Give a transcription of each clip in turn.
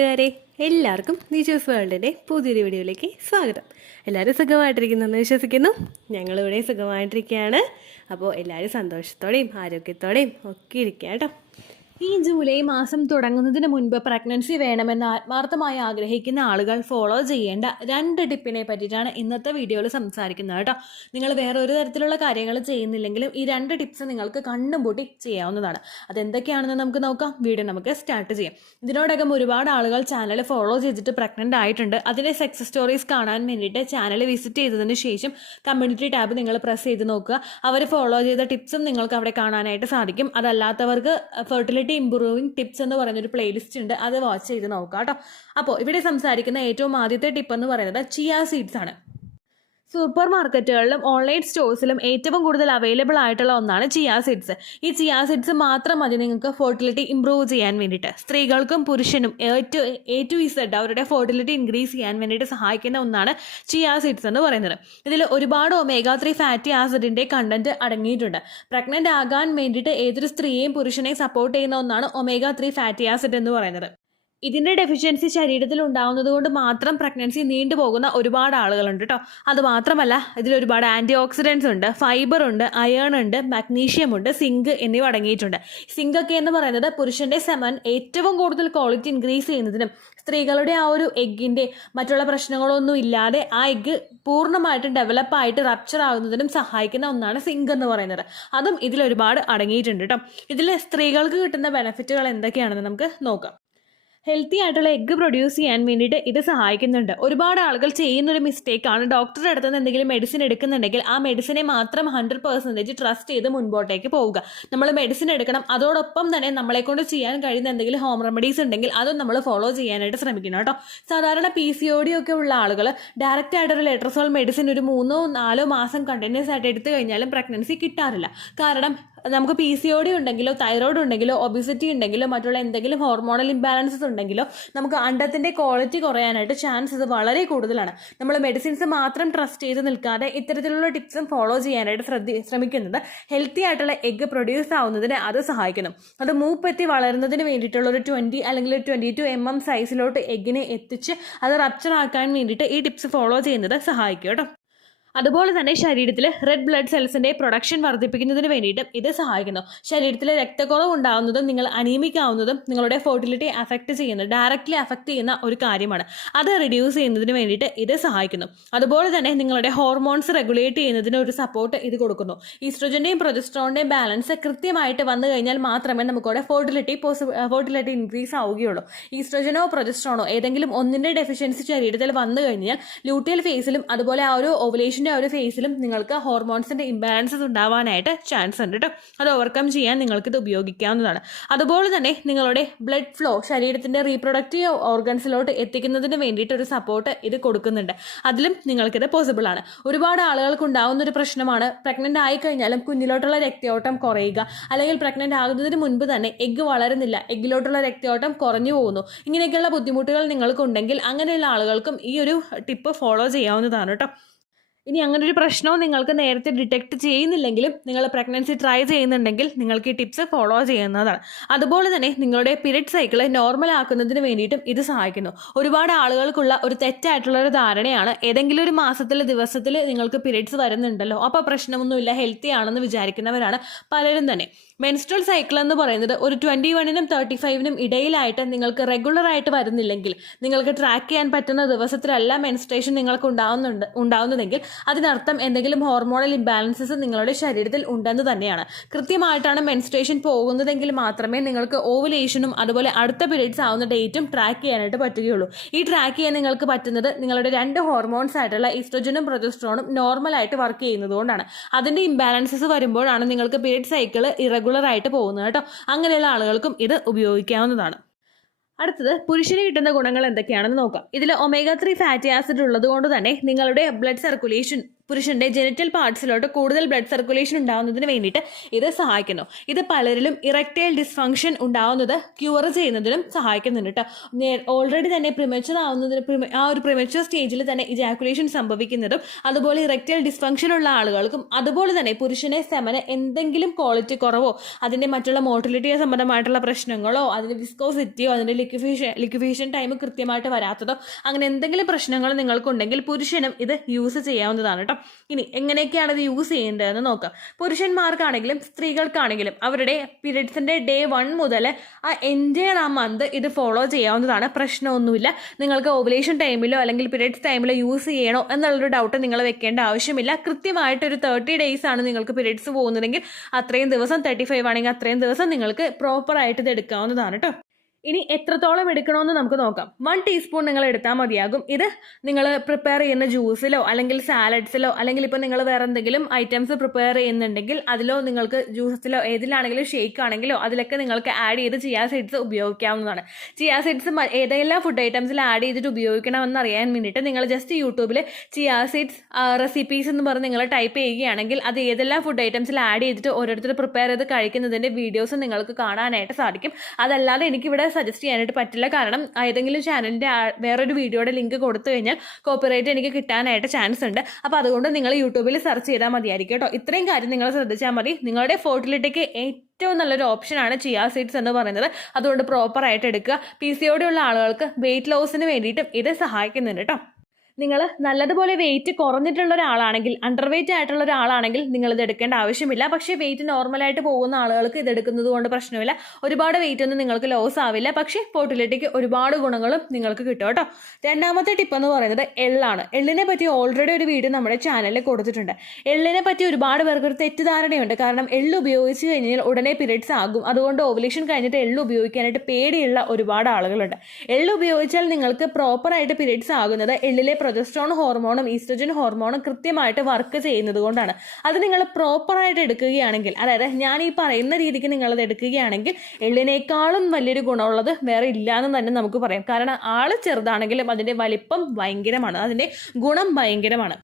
കൂട്ടുകാരെ, എല്ലാവർക്കും നിജൂസ് വേൾഡിൻ്റെ പുതിയൊരു വീഡിയോയിലേക്ക് സ്വാഗതം. എല്ലാവരും സുഖമായിട്ടിരിക്കുന്നെന്ന് വിശ്വസിക്കുന്നു. ഞങ്ങളിവിടെ സുഖമായിട്ടിരിക്കുകയാണ്. അപ്പോൾ എല്ലാവരും സന്തോഷത്തോടെയും ആരോഗ്യത്തോടെയും ഒക്കെ ഇരിക്കുക കേട്ടോ. ഈ ജൂലൈ മാസം തുടങ്ങുന്നതിന് മുൻപ് പ്രഗ്നൻസി വേണമെന്ന് ആത്മാർത്ഥമായി ആഗ്രഹിക്കുന്ന ആളുകൾ ഫോളോ ചെയ്യേണ്ട 2 ടിപ്പിനെ പറ്റിയിട്ടാണ് ഇന്നത്തെ വീഡിയോയിൽ സംസാരിക്കുന്നത് കേട്ടോ. നിങ്ങൾ വേറെ ഒരു തരത്തിലുള്ള കാര്യങ്ങൾ ചെയ്യുന്നില്ലെങ്കിലും ഈ 2 ടിപ്സ് നിങ്ങൾക്ക് കണ്ണും പൂട്ടി ചെയ്യാവുന്നതാണ്. അതെന്തൊക്കെയാണെന്ന് നമുക്ക് നോക്കാം. വീഡിയോ നമുക്ക് സ്റ്റാർട്ട് ചെയ്യാം. ഇതിനോടകം ഒരുപാട് ആളുകൾ ചാനൽ ഫോളോ ചെയ്തിട്ട് പ്രഗ്നൻ്റ് ആയിട്ടുണ്ട്. അതിൻ്റെ സക്സസ് സ്റ്റോറീസ് കാണാൻ വേണ്ടിയിട്ട് ചാനൽ വിസിറ്റ് ചെയ്തതിന് ശേഷം കമ്മ്യൂണിറ്റി ടാബ് നിങ്ങൾ പ്രസ് ചെയ്ത് നോക്കുക. അവർ ഫോളോ ചെയ്ത ടിപ്സും നിങ്ങൾക്ക് അവിടെ കാണാനായിട്ട് സാധിക്കും. അതല്ലാത്തവർക്ക് ഫെർട്ടിലിറ്റി ഇംപ്രൂവിംഗ് ടിപ്സ് എന്ന് പറയുന്നൊരു പ്ലേലിസ്റ്റ് ഉണ്ട്, അത് വാച്ച് ചെയ്ത് നോക്കാം കേട്ടോ. അപ്പോൾ ഇവിടെ സംസാരിക്കുന്ന ഏറ്റവും ആദ്യത്തെ ടിപ്പ് എന്ന് പറയുന്നത് ചിയ സീഡ്സ് ആണ്. സൂപ്പർ മാർക്കറ്റുകളിലും ഓൺലൈൻ സ്റ്റോഴ്സിലും ഏറ്റവും കൂടുതൽ അവൈലബിൾ ആയിട്ടുള്ള ഒന്നാണ് ചിയ സീഡ്സ്. ഈ ചിയ സീഡ്സ് മാത്രം മതി നിങ്ങൾക്ക് ഫെർട്ടിലിറ്റി ഇംപ്രൂവ് ചെയ്യാൻ വേണ്ടിയിട്ട്. സ്ത്രീകൾക്കും പുരുഷനും A to Z അവരുടെ ഫെർട്ടിലിറ്റി ഇൻക്രീസ് ചെയ്യാൻ വേണ്ടിയിട്ട് സഹായിക്കുന്ന ഒന്നാണ് ചിയ സീഡ്സ് എന്ന് പറയുന്നത്. ഇതിൽ ഒരുപാട് omega-3 ഫാറ്റി ആസിഡിൻ്റെ കണ്ടന്റ് അടങ്ങിയിട്ടുണ്ട്. പ്രഗ്നൻ്റ് ആകാൻ വേണ്ടിയിട്ട് ഏതൊരു സ്ത്രീയെയും പുരുഷനെയും സപ്പോർട്ട് ചെയ്യുന്ന ഒന്നാണ് omega-3 ഫാറ്റി ആസിഡ് എന്ന് പറയുന്നത്. ഇതിൻ്റെ ഡെഫിഷ്യൻസി ശരീരത്തിൽ ഉണ്ടാകുന്നത് കൊണ്ട് മാത്രം പ്രഗ്നൻസി നീണ്ടുപോകുന്ന ഒരുപാട് ആളുകളുണ്ട് കേട്ടോ. അതുമാത്രമല്ല ഇതിൽ ഒരുപാട് ആൻറ്റി ഓക്സിഡൻസ് ഉണ്ട്, ഫൈബർ ഉണ്ട്, അയേൺ ഉണ്ട്, മഗ്നീഷ്യം ഉണ്ട്, സിങ്ക് എന്നിവ അടങ്ങിയിട്ടുണ്ട്. സിങ്ക് ഒക്കെ എന്ന് പറയുന്നത് പുരുഷൻ്റെ സെമൻ ഏറ്റവും കൂടുതൽ ക്വാളിറ്റി ഇൻക്രീസ് ചെയ്യുന്നതിനും സ്ത്രീകളുടെ ആ ഒരു എഗ്ഗിൻ്റെ മറ്റുള്ള പ്രശ്നങ്ങളൊന്നും ഇല്ലാതെ ആ എഗ്ഗ് പൂർണ്ണമായിട്ട് ഡെവലപ്പായിട്ട് റപ്ചർ ആകുന്നതിനും സഹായിക്കുന്ന ഒന്നാണ് സിങ്ക് എന്ന് പറയുന്നത്. അതും ഇതിൽ ഒരുപാട് അടങ്ങിയിട്ടുണ്ട് കേട്ടോ. ഇതിൽ സ്ത്രീകൾക്ക് കിട്ടുന്ന ബെനിഫിറ്റുകൾ എന്തൊക്കെയാണെന്ന് നമുക്ക് നോക്കാം. ഹെൽത്തി ആയിട്ടുള്ള എഗ്ഗ് പ്രൊഡ്യൂസ് ചെയ്യാൻ വേണ്ടിയിട്ട് ഇത് സഹായിക്കുന്നുണ്ട്. ഒരുപാട് ആളുകൾ ചെയ്യുന്നൊരു മിസ്റ്റേക്കാണ്, ഡോക്ടറുടെ അടുത്ത് നിന്ന് എന്തെങ്കിലും മെഡിസിൻ എടുക്കുന്നുണ്ടെങ്കിൽ ആ മെഡിസിനെ മാത്രം 100% ട്രസ്റ്റ് ചെയ്ത് മുൻപോട്ടേക്ക് പോവുക. നമ്മൾ മെഡിസിൻ എടുക്കണം, അതോടൊപ്പം തന്നെ നമ്മളെക്കൊണ്ട് ചെയ്യാൻ കഴിയുന്ന എന്തെങ്കിലും ഹോം റെമഡീസ് ഉണ്ടെങ്കിൽ അതും നമ്മൾ ഫോളോ ചെയ്യാനായിട്ട് ശ്രമിക്കണം കേട്ടോ. സാധാരണ PCOD ഒക്കെ ഉള്ള ആളുകൾ ഡയറക്റ്റ് ആയിട്ടൊരു ലെട്രസോൾ മെഡിസിൻ ഒരു 3-4 മാസം കണ്ടിന്യൂസ് ആയിട്ട് എടുത്തു കഴിഞ്ഞാലും പ്രഗ്നൻസി കിട്ടാറില്ല. കാരണം നമുക്ക് PCOD ഉണ്ടെങ്കിലോ തൈറോയ്ഡ് ഉണ്ടെങ്കിലോ ഒബിസിറ്റി ഉണ്ടെങ്കിലോ മറ്റുള്ള എന്തെങ്കിലും ഹോർമോണൽ ഇംബാലൻസസ് ഉണ്ടെങ്കിലോ നമുക്ക് അണ്ടത്തിൻ്റെ ക്വാളിറ്റി കുറയാനായിട്ട് ചാൻസസ് വളരെ കൂടുതലാണ്. നമ്മൾ മെഡിസിൻസ് മാത്രം ട്രസ്റ്റ് ചെയ്ത് നിൽക്കാതെ ഇത്തരത്തിലുള്ള ടിപ്സും ഫോളോ ചെയ്യാനായിട്ട് ശ്രമിക്കുന്നത് ഹെൽത്തി ആയിട്ടുള്ള എഗ്ഗ് പ്രൊഡ്യൂസ് ആവുന്നതിന് അത് സഹായിക്കുന്നു. അത് മൂപ്പെത്തി വളരുന്നതിന് വേണ്ടിയിട്ടുള്ള ഒരു 20 അല്ലെങ്കിൽ 22 mm സൈസിലോട്ട് എഗ്ഗിനെ എത്തിച്ച് അത് റപ്ചർ ആക്കാൻ വേണ്ടിയിട്ട് ഈ ടിപ്സ് ഫോളോ ചെയ്യുന്നത് സഹായിക്കും കേട്ടോ. അതുപോലെ തന്നെ ശരീരത്തിൽ റെഡ് ബ്ലഡ് സെൽസിൻ്റെ പ്രൊഡക്ഷൻ വർദ്ധിപ്പിക്കുന്നതിന് വേണ്ടിയിട്ടും ഇത് സഹായിക്കുന്നു. ശരീരത്തിൽ രക്തക്കുറവ് ഉണ്ടാകുന്നതും നിങ്ങൾ അനീമിക് ആവുന്നതും നിങ്ങളുടെ ഫെർട്ടിലിറ്റി ഡയറക്റ്റ്ലി അഫക്റ്റ് ചെയ്യുന്ന ഒരു കാര്യമാണ്. അത് റിഡ്യൂസ് ചെയ്യുന്നതിന് വേണ്ടിയിട്ട് ഇത് സഹായിക്കുന്നു. അതുപോലെ തന്നെ നിങ്ങളുടെ ഹോർമോൺസ് റെഗുലേറ്റ് ചെയ്യുന്നതിന് ഒരു സപ്പോർട്ട് ഇത് കൊടുക്കുന്നു. ഈസ്ട്രോജൻ്റെയും പ്രൊജസ്ട്രോണിൻ്റെയും ബാലൻസ് കൃത്യമായിട്ട് വന്നു കഴിഞ്ഞാൽ മാത്രമേ നമുക്കവിടെ ഫെർട്ടിലിറ്റി ഇൻക്രീസ് ആവുകയുള്ളൂ. ഈസ്ട്രോജനോ പ്രൊജസ്ട്രോണോ ഏതെങ്കിലും ഒന്നിൻ്റെ ഡെഫിഷ്യൻസി ശരീരത്തിൽ വന്നു കഴിഞ്ഞാൽ ലൂട്ടിയൽ ഫേസിലും അതുപോലെ ആ ഒരു ഓവുലേഷൻ ഒരു ഫേസിലും നിങ്ങൾക്ക് ഹോർമോൺസിന്റെ ഇംബാലൻസസ് ഉണ്ടാവാനായിട്ട് ചാൻസ് ഉണ്ട് കേട്ടോ. അത് ഓവർകം ചെയ്യാൻ നിങ്ങൾക്കിത് ഉപയോഗിക്കാവുന്നതാണ്. അതുപോലെ തന്നെ നിങ്ങളുടെ ബ്ലഡ് ഫ്ലോ ശരീരത്തിന്റെ റീപ്രൊഡക്റ്റീവ് ഓർഗൻസിലോട്ട് എത്തിക്കുന്നതിന് വേണ്ടിയിട്ട് ഒരു സപ്പോർട്ട് ഇത് കൊടുക്കുന്നുണ്ട്. അതിലും നിങ്ങൾക്കിത് പോസിബിൾ ആണ്. ഒരുപാട് ആളുകൾക്ക് ഉണ്ടാവുന്ന ഒരു പ്രശ്നമാണ് പ്രഗ്നന്റ് ആയി കഴിഞ്ഞാലും കുഞ്ഞിലോട്ടുള്ള രക്തയോട്ടം കുറയുക, അല്ലെങ്കിൽ പ്രഗ്നന്റ് ആകുന്നതിന് മുൻപ് തന്നെ എഗ്ഗ് വളരുന്നില്ല, എഗ്ഗിലോട്ടുള്ള രക്തയോട്ടം കുറഞ്ഞു പോകുന്നു. ഇങ്ങനെയൊക്കെയുള്ള ബുദ്ധിമുട്ടുകൾ നിങ്ങൾക്കുണ്ടെങ്കിൽ അങ്ങനെയുള്ള ആളുകൾക്കും ഈ ഒരു ടിപ്പ് ഫോളോ ചെയ്യാവുന്നതാണ് കേട്ടോ. ഇനി അങ്ങനെ ഒരു പ്രശ്നവും നിങ്ങൾക്ക് നേരത്തെ ഡിറ്റക്ട് ചെയ്യുന്നില്ലെങ്കിലും നിങ്ങൾ പ്രഗ്നൻസി ട്രൈ ചെയ്യുന്നുണ്ടെങ്കിൽ നിങ്ങൾക്ക് ഈ ടിപ്സ് ഫോളോ ചെയ്യുന്നതാണ്. അതുപോലെ തന്നെ നിങ്ങളുടെ പീരിയഡ് സൈക്കിൾ നോർമൽ ആക്കുന്നതിന് വേണ്ടിയിട്ടും ഇത് സഹായിക്കുന്നു. ഒരുപാട് ആളുകൾക്കുള്ള ഒരു തെറ്റായിട്ടുള്ള ഒരു ധാരണയാണ് ഏതെങ്കിലും ഒരു ദിവസത്തിൽ നിങ്ങൾക്ക് പീരിയഡ്സ് വരുന്നുണ്ടല്ലോ അപ്പോൾ പ്രശ്നമൊന്നുമില്ല, ഹെൽത്തി ആണെന്ന് വിചാരിക്കുന്നവരാണ് പലരും തന്നെ. മെൻസ്ട്രൽ സൈക്കിൾ എന്ന് പറയുന്നത് ഒരു 21-നും 35-നും ഇടയിലായിട്ട് നിങ്ങൾക്ക് റെഗുലറായിട്ട് വരുന്നില്ലെങ്കിൽ, നിങ്ങൾക്ക് ട്രാക്ക് ചെയ്യാൻ പറ്റുന്ന ദിവസത്തിലല്ല മെൻസ്ട്രേഷൻ നിങ്ങൾക്ക് ഉണ്ടാവുന്നതെങ്കിൽ അതിനർത്ഥം എന്തെങ്കിലും ഹോർമോണൽ ഇംബാലൻസസ് നിങ്ങളുടെ ശരീരത്തിൽ ഉണ്ടെന്ന് തന്നെയാണ്. കൃത്യമായിട്ടാണ് മെൻസ്ട്രേഷൻ പോകുന്നതെങ്കിൽ മാത്രമേ നിങ്ങൾക്ക് ഓവുലേഷനും അതുപോലെ അടുത്ത പീരീഡ്സ് ആവുന്ന ഡേറ്റും ട്രാക്ക് ചെയ്യാനായിട്ട് പറ്റുകയുള്ളൂ. ഈ ട്രാക്ക് ചെയ്യാൻ നിങ്ങൾക്ക് പറ്റുന്നത് നിങ്ങളുടെ 2 ഹോർമോൺസ് ആയിട്ടുള്ള ഈസ്ട്രോജനും പ്രൊജസ്ട്രോണും നോർമലായിട്ട് വർക്ക് ചെയ്യുന്നതുകൊണ്ടാണ്. അതിൻ്റെ ഇംബാലൻസസ് വരുമ്പോഴാണ് നിങ്ങൾക്ക് പീരീഡ് സൈക്കിൾ ഇറഗുലർ ആയിട്ട് പോകുന്നത് കേട്ടോ. അങ്ങനെയുള്ള ആളുകൾക്കും ഇത് ഉപയോഗിക്കാവുന്നതാണ്. അടുത്തത് പുരുഷന് കിട്ടുന്ന ഗുണങ്ങൾ എന്തൊക്കെയാണെന്ന് നോക്കാം. ഇതിൽ omega-3 ഫാറ്റി ആസിഡ് ഉള്ളത് കൊണ്ട് തന്നെ നിങ്ങളുടെ ബ്ലഡ് സർക്കുലേഷൻ പുരുഷന്റെ ജെനിറ്റൽ പാർട്സിലോട്ട് കൂടുതൽ ബ്ലഡ് സർക്കുലേഷൻ ഉണ്ടാകുന്നതിന് വേണ്ടിയിട്ട് ഇത് സഹായിക്കുന്നു. ഇത് പലരിലും ഇറക്ടൈൽ ഡിസ്ഫങ്ഷൻ ഉണ്ടാവുന്നത് ക്യൂർ ചെയ്യുന്നതിനും സഹായിക്കുന്നുണ്ട് കേട്ടോ. ഓൾറെഡി തന്നെ പ്രിമച്വർ ആവുന്നതിന് ആ ഒരു പ്രിമച്വർ സ്റ്റേജിൽ തന്നെ ഇജാക്കുലേഷൻ സംഭവിക്കുന്നതും അതുപോലെ ഇറക്ടൈൽ ഡിസ്ഫങ്ഷൻ ഉള്ള ആളുകൾക്കും അതുപോലെ തന്നെ പുരുഷനെ സെമന് എന്തെങ്കിലും ക്വാളിറ്റി കുറവോ അതിന്റെ മറ്റുള്ള മോട്ടിലിറ്റി സംബന്ധമായിട്ടുള്ള പ്രശ്നങ്ങളോ അതിന്റെ വിസ്കോസിറ്റിയോ അതിന്റെ ലിക്വിഫേഷൻ ടൈം കൃത്യമായിട്ട് വരാത്തതോ അങ്ങനെ എന്തെങ്കിലും പ്രശ്നങ്ങൾ നിങ്ങൾക്കുണ്ടെങ്കിൽ പുരുഷനും ഇത് യൂസ് ചെയ്യാവുന്നതാണ് കേട്ടോ. ഇനി എങ്ങനെയൊക്കെയാണ് ഇത് യൂസ് ചെയ്യേണ്ടതെന്ന് നോക്കാം. പുരുഷന്മാർക്കാണെങ്കിലും സ്ത്രീകൾക്കാണെങ്കിലും അവരുടെ പീരിയഡ്സിന്റെ ഡേ 1 മുതൽ ആ എൻറ്റയർ ആ മന്ത് ഇത് ഫോളോ ചെയ്യാവുന്നതാണ്. പ്രശ്നമൊന്നുമില്ല. നിങ്ങൾക്ക് ഓവുലേഷൻ ടൈമിലോ അല്ലെങ്കിൽ പീരിയഡ്സ് ടൈമിലോ യൂസ് ചെയ്യണോ എന്നുള്ളൊരു ഡൗട്ട് നിങ്ങൾ വെക്കേണ്ട ആവശ്യമില്ല. കൃത്യമായിട്ടൊരു 30 ഡേയ്സ് ആണ് നിങ്ങൾക്ക് പീരിയഡ്സ് പോകുന്നതെങ്കിൽ അത്രയും ദിവസം, 35 ആണെങ്കിൽ അത്രയും ദിവസം നിങ്ങൾക്ക് പ്രോപ്പറായിട്ട് ഇത് എടുക്കാവുന്നതാണ് കേട്ടോ. ഇനി എത്രത്തോളം എടുക്കണമെന്ന് നമുക്ക് നോക്കാം. 1 ടീസ്പൂൺ നിങ്ങൾ എടുത്താൽ മതിയാകും. ഇത് നിങ്ങൾ പ്രിപ്പയർ ചെയ്യുന്ന ജ്യൂസിലോ അല്ലെങ്കിൽ സാലഡ്സിലോ അല്ലെങ്കിൽ ഇപ്പോൾ നിങ്ങൾ വേറെ എന്തെങ്കിലും ഐറ്റംസ് പ്രിപ്പയർ ചെയ്യുന്നുണ്ടെങ്കിൽ അതിലോ നിങ്ങൾക്ക് ജ്യൂസിലോ ഏതിലാണെങ്കിലും ഷേക്ക് ആണെങ്കിലോ അതിലൊക്കെ നിങ്ങൾക്ക് ആഡ് ചെയ്ത് ചിയാ സീഡ്സ് ഉപയോഗിക്കാവുന്നതാണ്. ചിയാ സീഡ്സ് ഏതെല്ലാം ഫുഡ് ഐറ്റംസിൽ ആഡ് ചെയ്തിട്ട് ഉപയോഗിക്കണമെന്ന് അറിയാൻ വേണ്ടിയിട്ട് നിങ്ങൾ ജസ്റ്റ് യൂട്യൂബിൽ ചിയാ സീഡ്സ് റെസിപ്പീസ് എന്ന് പറഞ്ഞ് നിങ്ങൾ ടൈപ്പ് ചെയ്യുകയാണെങ്കിൽ അത് ഏതെല്ലാം ഫുഡ് ഐറ്റംസിൽ ആഡ് ചെയ്തിട്ട് ഓരോരുത്തർ പ്രിപ്പയർ ചെയ്ത് കഴിക്കുന്നതിൻ്റെ വീഡിയോസ് നിങ്ങൾക്ക് കാണാനായിട്ട് സാധിക്കും. അതല്ലാതെ എനിക്കിവിടെ സജസ്റ്റ് ചെയ്യാനായിട്ട് പറ്റില്ല. കാരണം ഏതെങ്കിലും ചാനലിന്റെ വേറൊരു വീഡിയോയുടെ ലിങ്ക് കൊടുത്തു കഴിഞ്ഞാൽ കോപ്പിറൈറ്റ് എനിക്ക് കിട്ടാനായിട്ട് ചാൻസ് ഉണ്ട്. അപ്പോൾ അതുകൊണ്ട് നിങ്ങൾ യൂട്യൂബിൽ സെർച്ച് ചെയ്താൽ മതിയായിരിക്കും കേട്ടോ. ഇത്രയും കാര്യം നിങ്ങൾ ശ്രദ്ധിച്ചാൽ മതി. നിങ്ങളുടെ ഫെർട്ടിലിറ്റിക്ക് ഏറ്റവും നല്ലൊരു ഓപ്ഷനാണ് ചിയാ സീഡ്സ് എന്ന് പറയുന്നത്. അതുകൊണ്ട് പ്രോപ്പറായിട്ട് എടുക്കുക. PCOD ഉള്ള ആളുകൾക്ക് വെയിറ്റ് ലോസിന് വേണ്ടിയിട്ടും ഇത് സഹായിക്കുന്നുണ്ട് കേട്ടോ. നിങ്ങൾ നല്ലതുപോലെ വെയിറ്റ് കുറഞ്ഞിട്ടുള്ള ഒരാളാണെങ്കിൽ, അണ്ടർ വെയിറ്റ് ആയിട്ടുള്ള ഒരാളാണെങ്കിൽ നിങ്ങൾ ഇത് എടുക്കേണ്ട ആവശ്യമില്ല. പക്ഷേ വെയിറ്റ് നോർമലായിട്ട് പോകുന്ന ആളുകൾക്ക് ഇത് എടുക്കുന്നത് കൊണ്ട് പ്രശ്നമില്ല. ഒരുപാട് വെയിറ്റ് ഒന്നും നിങ്ങൾക്ക് ലോസ് ആവില്ല. പക്ഷേ ഫെർട്ടിലിറ്റിക്ക് ഒരുപാട് ഗുണങ്ങളും നിങ്ങൾക്ക് കിട്ടും കേട്ടോ. രണ്ടാമത്തെ ടിപ്പ് എന്ന് പറയുന്നത് എള്ളാണ്. എള്ളിനെ പറ്റി ഓൾറെഡി ഒരു വീഡിയോ നമ്മുടെ ചാനലിൽ കൊടുത്തിട്ടുണ്ട്. എള്ളിനെ പറ്റി ഒരുപാട് പേർക്ക് ഒരു തെറ്റിദ്ധാരണയുണ്ട്. കാരണം എള്ള് ഉപയോഗിച്ച് കഴിഞ്ഞാൽ ഉടനെ പീരിയഡ്സ് ആകും. അതുകൊണ്ട് ഓവുലേഷൻ കഴിഞ്ഞിട്ട് എള്ള് ഉപയോഗിക്കാനായിട്ട് പേടിയുള്ള ഒരുപാട് ആളുകളുണ്ട്. എള്ള് ഉപയോഗിച്ചാൽ നിങ്ങൾക്ക് പ്രോപ്പറായിട്ട് പീരിയഡ്സ് ആകുന്നത് എള്ളിലെ പ്രൊജസ്ട്രോൺ ഹോർമോണും ഈസ്ട്രജൻ ഹോർമോണും കൃത്യമായിട്ട് വർക്ക് ചെയ്യുന്നത് കൊണ്ടാണ്. അത് നിങ്ങൾ പ്രോപ്പറായിട്ട് എടുക്കുകയാണെങ്കിൽ, അതായത് ഞാൻ ഈ പറയുന്ന രീതിക്ക് നിങ്ങളത് എടുക്കുകയാണെങ്കിൽ എള്ളിനേക്കാളും വലിയൊരു ഗുണമുള്ളത് വേറെ ഇല്ലാന്ന് തന്നെ നമുക്ക് പറയാം. കാരണം ആള് ചെറുതാണെങ്കിലും അതിന്റെ വലിപ്പം ഭയങ്കരമാണ്, അതിന്റെ ഗുണം ഭയങ്കരമാണ്.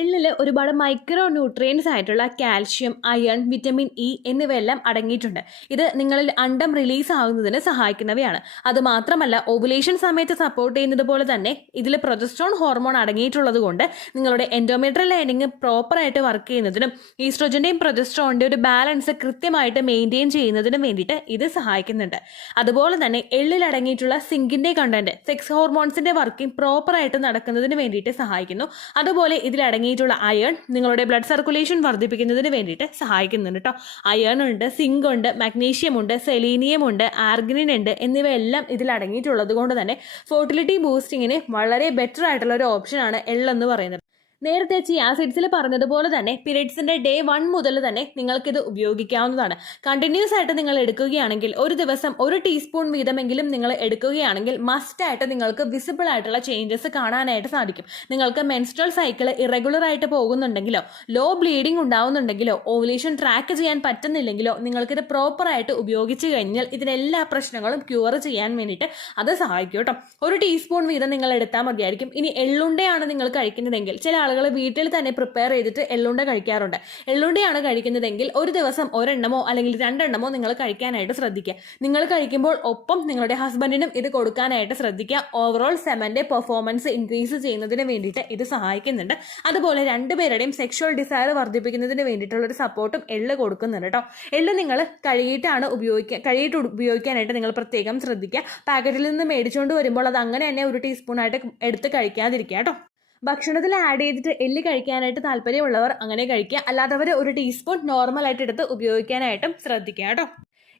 എള്ളിൽ ഒരുപാട് മൈക്രോ ന്യൂട്രിയൻസ് ആയിട്ടുള്ള കാൽഷ്യം, അയൺ, വിറ്റമിൻ ഇ എന്നിവയെല്ലാം അടങ്ങിയിട്ടുണ്ട്. ഇത് നിങ്ങളിൽ അണ്ടം റിലീസ് ആകുന്നതിന് സഹായിക്കുന്നവയാണ്. അതുമാത്രമല്ല ഓവുലേഷൻ സമയത്ത് സപ്പോർട്ട് ചെയ്യുന്നത് പോലെ തന്നെ ഇതിൽ പ്രൊജസ്ട്രോൺ ഹോർമോൺ അടങ്ങിയിട്ടുള്ളത് കൊണ്ട് നിങ്ങളുടെ എൻഡോമെട്രിയൽ ലൈനിങ് പ്രോപ്പറായിട്ട് വർക്ക് ചെയ്യുന്നതിനും ഈസ്ട്രോജന്റെയും പ്രൊജസ്ട്രോണിന്റെ ഒരു ബാലൻസ് കൃത്യമായിട്ട് മെയിൻറ്റെയിൻ ചെയ്യുന്നതിനും വേണ്ടിയിട്ട് ഇത് സഹായിക്കുന്നുണ്ട്. അതുപോലെ തന്നെ എള്ളിൽ അടങ്ങിയിട്ടുള്ള സിങ്കിന്റെ കണ്ടന്റ് സെക്സ് ഹോർമോൺസിന്റെ വർക്കിംഗ് പ്രോപ്പറായിട്ട് നടക്കുന്നതിന് വേണ്ടിയിട്ട് സഹായിക്കുന്നു. അതുപോലെ ഇതിൽ ിട്ടുള്ള അയൺ നിങ്ങളുടെ ബ്ലഡ് സർക്കുലേഷൻ വർദ്ധിപ്പിക്കുന്നതിന് വേണ്ടിയിട്ട് സഹായിക്കുന്നുണ്ട് കേട്ടോ. അയൺ ഉണ്ട്, സിങ്ക് ഉണ്ട്, മഗ്നീഷ്യം ഉണ്ട്, സെലീനിയം ഉണ്ട്, ആർഗിനിൻ ഉണ്ട് എന്നിവയെല്ലാം ഇതിൽ അടങ്ങിയിട്ടുള്ളത് കൊണ്ട് തന്നെ ഫെർട്ടിലിറ്റി ബൂസ്റ്റിങ്ങിന് വളരെ ബെറ്റർ ആയിട്ടുള്ള ഒരു ഓപ്ഷനാണ് എള്ളെന്ന് പറയുന്നത്. നേരത്തെ ചിയാ സീഡ്സിൽ പറഞ്ഞതുപോലെ തന്നെ പീരിയഡ്സിന്റെ ഡേ 1 മുതൽ തന്നെ നിങ്ങൾക്കിത് ഉപയോഗിക്കാവുന്നതാണ്. കണ്ടിന്യൂസ് ആയിട്ട് നിങ്ങൾ എടുക്കുകയാണെങ്കിൽ ഒരു ദിവസം 1 ടീസ്പൂൺ വീതമെങ്കിലും നിങ്ങൾ എടുക്കുകയാണെങ്കിൽ മസ്റ്റായിട്ട് നിങ്ങൾക്ക് വിസിബിൾ ആയിട്ടുള്ള ചേഞ്ചസ് കാണാനായിട്ട് സാധിക്കും. നിങ്ങൾക്ക് മെൻസ്ട്രൽ സൈക്കിൾ ഇറഗുലർ ആയിട്ട് പോകുന്നുണ്ടെങ്കിലോ ലോ ബ്ലീഡിംഗ് ഉണ്ടാവുന്നുണ്ടെങ്കിലോ ഓവുലേഷൻ ട്രാക്ക് ചെയ്യാൻ പറ്റുന്നില്ലെങ്കിലോ നിങ്ങൾക്കിത് പ്രോപ്പറായിട്ട് ഉപയോഗിച്ച് കഴിഞ്ഞാൽ ഇതിനെല്ലാ പ്രശ്നങ്ങളും ക്യൂർ ചെയ്യാൻ വേണ്ടിയിട്ട് അത് സഹായിക്കും കേട്ടോ. 1 ടീസ്പൂൺ വീതം നിങ്ങൾ എടുത്താൽ മതിയായിരിക്കും. ഇനി എള്ളുണ്ടയാണ് നിങ്ങൾ കഴിക്കുന്നതെങ്കിൽ, ചില ആളുകൾ വീട്ടിൽ തന്നെ പ്രിപ്പയർ ചെയ്തിട്ട് എള്ളുണ്ട കഴിക്കാറുണ്ട്. എള്ളുണ്ടയാണ് കഴിക്കുന്നതെങ്കിൽ ഒരു ദിവസം 1 എണ്ണമോ അല്ലെങ്കിൽ 2 എണ്ണമോ നിങ്ങൾ കഴിക്കാനായിട്ട് ശ്രദ്ധിക്കുക. നിങ്ങൾ കഴിക്കുമ്പോൾ ഒപ്പം നിങ്ങളുടെ ഹസ്ബൻഡിനും ഇത് കൊടുക്കാനായിട്ട് ശ്രദ്ധിക്കുക. ഓവറോൾ സെമന്റെ പെർഫോമൻസ് ഇൻക്രീസ് ചെയ്യുന്നതിന് വേണ്ടിയിട്ട് ഇത് സഹായിക്കുന്നുണ്ട്. അതുപോലെ രണ്ടുപേരുടെയും സെക്ഷൽ ഡിസയർ വർദ്ധിപ്പിക്കുന്നതിന് വേണ്ടിയിട്ടുള്ള ഒരു സപ്പോർട്ടും എള്ള് കൊടുക്കുന്നുണ്ട് കേട്ടോ. എള്ള് നിങ്ങൾ കഴുകിയിട്ട് ഉപയോഗിക്കാനായിട്ട് നിങ്ങൾ പ്രത്യേകം ശ്രദ്ധിക്കുക. പാക്കറ്റിൽ നിന്ന് മേടിച്ചുകൊണ്ട് വരുമ്പോൾ അത് അങ്ങനെ തന്നെ 1 ടീസ്പൂൺ ആയിട്ട് എടുത്ത് കഴിക്കാതിരിക്കുക കേട്ടോ. ഭക്ഷണത്തിൽ ആഡ് ചെയ്തിട്ട് എള്ളി കഴിക്കാനായിട്ട് താല്പര്യമുള്ളവർ അങ്ങനെ കഴിക്കുക. അല്ലാത്തവർ 1 ടീസ്പൂൺ നോർമലായിട്ട് എടുത്ത് ഉപയോഗിക്കാനായിട്ടും ശ്രദ്ധിക്കുക കേട്ടോ.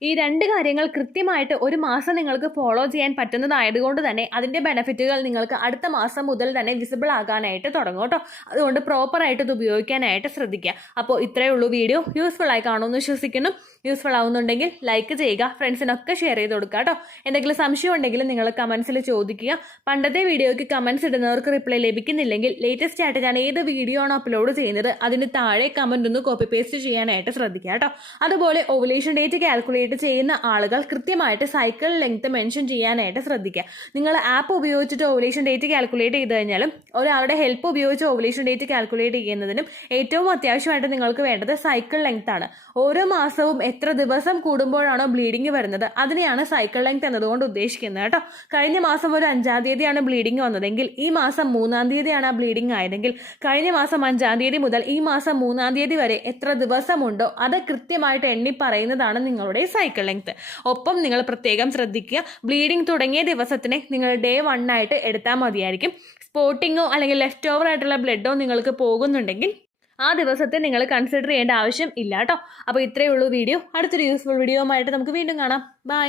ഈ 2 കാര്യങ്ങൾ കൃത്യമായിട്ട് 1 മാസം നിങ്ങൾക്ക് ഫോളോ ചെയ്യാൻ പറ്റുന്നതായതുകൊണ്ട് തന്നെ അതിൻ്റെ ബെനിഫിറ്റുകൾ നിങ്ങൾക്ക് അടുത്ത മാസം മുതൽ തന്നെ വിസിബിൾ ആകാനായിട്ട് തുടങ്ങും കേട്ടോ. അതുകൊണ്ട് പ്രോപ്പറായിട്ട് ഇത് ഉപയോഗിക്കാനായിട്ട് ശ്രദ്ധിക്കുക. അപ്പോൾ ഇത്രയേ ഉള്ളൂ വീഡിയോ. യൂസ്ഫുൾ ആയി കാണുമെന്ന് വിശ്വസിക്കുന്നു. യൂസ്ഫുൾ ആവുന്നുണ്ടെങ്കിൽ ലൈക്ക് ചെയ്യുക, ഫ്രണ്ട്സിനൊക്കെ ഷെയർ ചെയ്ത് കൊടുക്കുക കേട്ടോ. എന്തെങ്കിലും സംശയം ഉണ്ടെങ്കിൽ നിങ്ങൾ കമൻസിൽ ചോദിക്കുക. പണ്ടത്തെ വീഡിയോയ്ക്ക് കമൻസ് ഇടുന്നവർക്ക് റിപ്ലൈ ലഭിക്കുന്നില്ലെങ്കിൽ ലേറ്റസ്റ്റ് ആയിട്ട് ഞാൻ ഏത് വീഡിയോ ആണ് അപ്ലോഡ് ചെയ്യുന്നത് അതിന് താഴെ കമൻറ്റ് ഒന്ന് കോപ്പി പേസ്റ്റ് ചെയ്യാനായിട്ട് ശ്രദ്ധിക്കുക കേട്ടോ. അതുപോലെ ഓവുലേഷൻ ഡേറ്റ് കാൽക്കുലേറ്റ് ഓവുലേറ്റ് ചെയ്യുന്ന ആളുകൾ കൃത്യമായിട്ട് സൈക്കിൾ ലെങ്ത് മെൻഷൻ ചെയ്യാനായിട്ട് ശ്രദ്ധിക്കുക. നിങ്ങൾ ആപ്പ് ഉപയോഗിച്ചിട്ട് ഓവുലേഷൻ ഡേറ്റ് കാൽക്കുലേറ്റ് ചെയ്ത് കഴിഞ്ഞാലും ഒരാളുടെ ഹെൽപ്പ് ഉപയോഗിച്ച് ഓവുലേഷൻ ഡേറ്റ് കാൽക്കുലേറ്റ് ചെയ്യുന്നതിനും ഏറ്റവും അത്യാവശ്യമായിട്ട് നിങ്ങൾക്ക് വേണ്ടത് സൈക്കിൾ ലെങ്ത് ആണ്. ഓരോ മാസവും എത്ര ദിവസം കൂടുമ്പോഴാണോ ബ്ലീഡിങ് വരുന്നത് അതിനെയാണ് സൈക്കിൾ ലെങ്ത് എന്നതുകൊണ്ട് ഉദ്ദേശിക്കുന്നത് കേട്ടോ. കഴിഞ്ഞ മാസം ഒരു 5-ാം തീയതിയാണ് ബ്ലീഡിങ് വന്നതെങ്കിൽ ഈ മാസം 3-ാം തീയതിയാണ് ആ ബ്ലീഡിങ് ആയതെങ്കിൽ കഴിഞ്ഞ മാസം 5-ാം തീയതി മുതൽ ഈ മാസം 3-ാം തീയതി വരെ എത്ര ദിവസമുണ്ടോ അത് കൃത്യമായിട്ട് എണ്ണി പറയുന്നതാണ് നിങ്ങളുടെ സൈക്കിൾ ലെങ്ത്. ഒപ്പം നിങ്ങൾ പ്രത്യേകം ശ്രദ്ധിക്കുക, ബ്ലീഡിങ് തുടങ്ങിയ ദിവസത്തിനെ നിങ്ങൾ ഡേ 1 ആയിട്ട് എടുത്താൽ മതിയായിരിക്കും. സ്പോട്ടിങ്ങോ അല്ലെങ്കിൽ ലെഫ്റ്റ് ഓവർ ആയിട്ടുള്ള ബ്ലഡോ നിങ്ങൾക്ക് പോകുന്നുണ്ടെങ്കിൽ ആ ദിവസത്തെ നിങ്ങൾ കൺസിഡർ ചെയ്യേണ്ട ആവശ്യം ഇല്ല കേട്ടോ. അപ്പോൾ ഇത്രയേ ഉള്ളൂ വീഡിയോ. അടുത്തൊരു യൂസ്ഫുൾ വീഡിയോ ആയിട്ട് നമുക്ക് വീണ്ടും കാണാം. ബൈ.